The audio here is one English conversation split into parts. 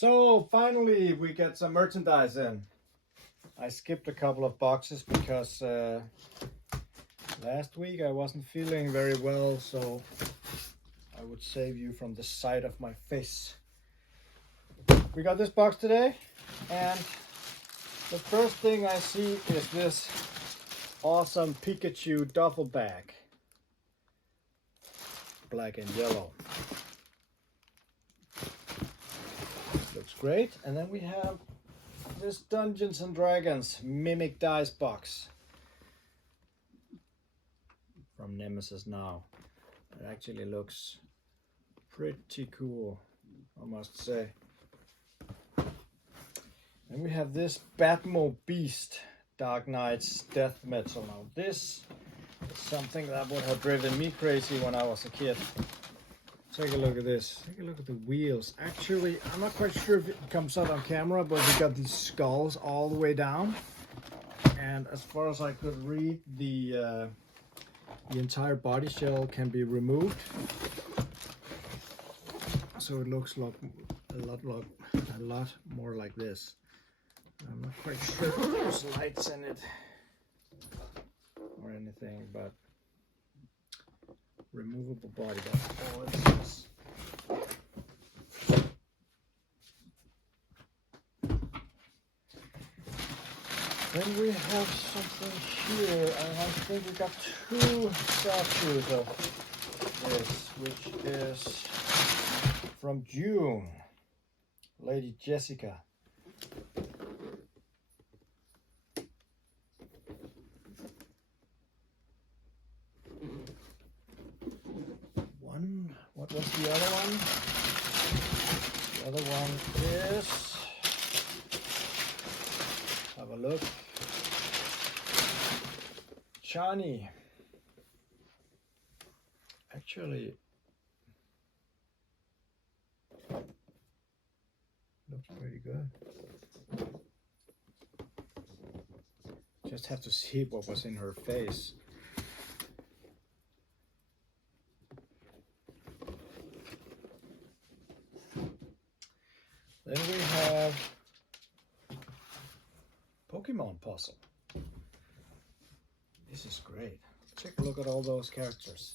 So finally we get some merchandise in. I skipped a couple of boxes because last week I wasn't feeling very well, so I would save you from the sight of my face. We got this box today, and the first thing I see is this awesome Pikachu duffel bag. Black and yellow. Looks great. And then we have this Dungeons and Dragons Mimic Dice box from Nemesis Now. It actually looks pretty cool, I must say. And we have this Batmo Beast Dark Knight's Death Metal. Now this is something that would have driven me crazy when I was a kid. Take a look at this. Take a look at the wheels. Actually, I'm not quite sure if it comes out on camera, but we got these skulls all the way down. And as far as I could read, the entire body shell can be removed. So it looks like a lot more like this. I'm not quite sure if there's lights in it or anything, but removable body, that's all it says. Then we have something here, and I think we got two statues of this, which is from Dune, Lady Jessica. What was the other one? The other one is, have a look, Chani. Actually, looks pretty good. Just have to see what was in her face. Then we have Pokemon puzzle. This is great. Take a look at all those characters.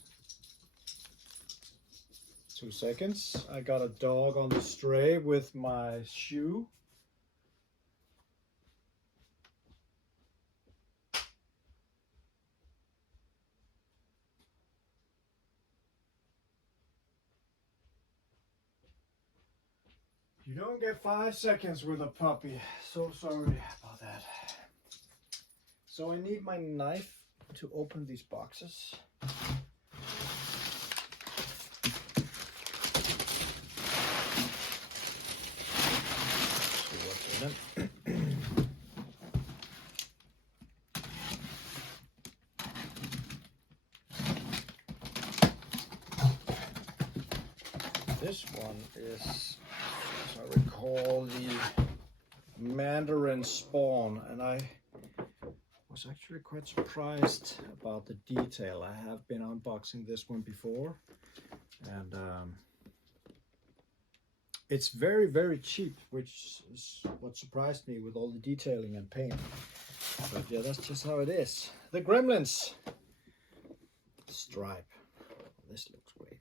2 seconds. I got a dog on the stray with my shoe. You don't get 5 seconds with a puppy. So sorry about that. So I need my knife to open these boxes. See what's in them. This one is, as I recall, the Mandarin Spawn, and I was actually quite surprised about the detail. I have been unboxing this one before, and it's very, very cheap, which is what surprised me with all the detailing and paint. But yeah, that's just how it is. The Gremlins stripe. This looks great.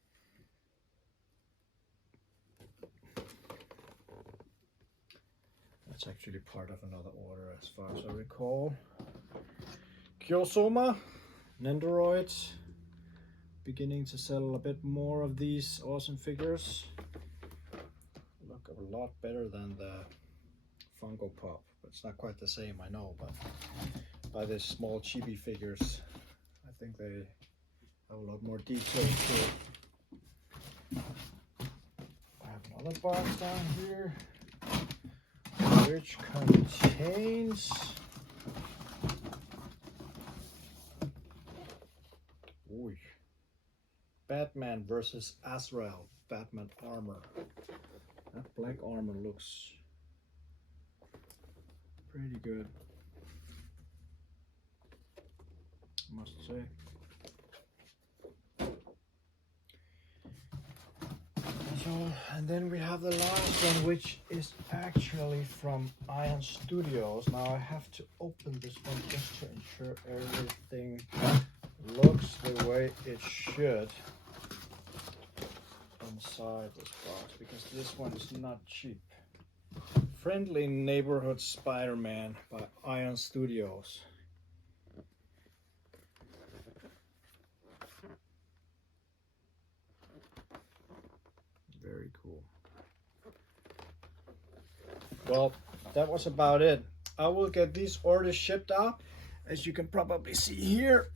That's actually part of another order as far as I recall. Kyosoma, Nendoroid, beginning to sell a bit more of these awesome figures. Look a lot better than the Funko Pop. It's not quite the same, I know, but by the small chibi figures, I think they have a lot more detail to it. I have another box down here, which contains Batman versus Azrael, Batman armor. That black armor looks pretty good, I must say. So, and then we have the last one, which is actually from Iron Studios. Now I have to open this one just to ensure everything looks the way it should inside this box, because this one is not cheap. Friendly Neighborhood Spider-Man by Iron Studios. Very cool. Well, that was about it. I will get these orders shipped out. As you can probably see here,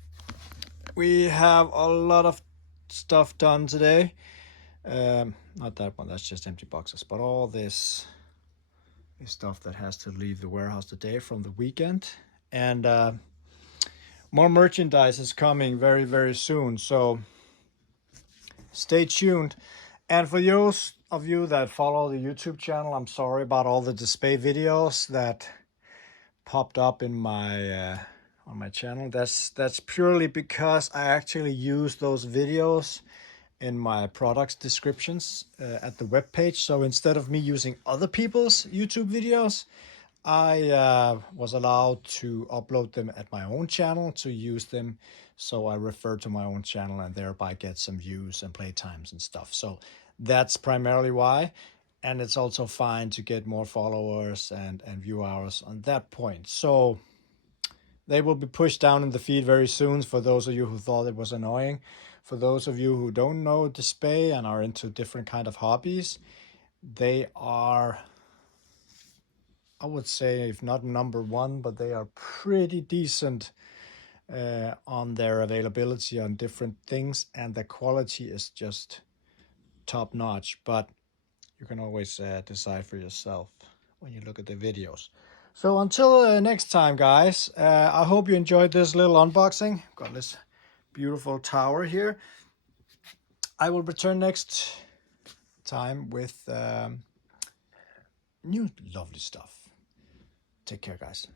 we have a lot of stuff done today. Not that one, that's just empty boxes, but all this is stuff that has to leave the warehouse today from the weekend. And more merchandise is coming very, very soon, so stay tuned. And for those of you that follow the YouTube channel, I'm sorry about all the display videos that popped up in my on my channel. That's purely because I actually use those videos in my products descriptions at the web page. So instead of me using other people's YouTube videos, I was allowed to upload them at my own channel to use them. So I refer to my own channel and thereby get some views and playtimes and stuff. So that's primarily why. And it's also fine to get more followers and view hours on that point. So they will be pushed down in the feed very soon for those of you who thought it was annoying. For those of you who don't know display and are into different kind of hobbies, they are, I would say, if not number one, but they are pretty decent on their availability on different things, and the quality is just top notch. But you can always decide for yourself when you look at the videos. So until next time, guys, I hope you enjoyed this little unboxing. Got this beautiful tower here. I will return next time with new lovely stuff. Take care, guys.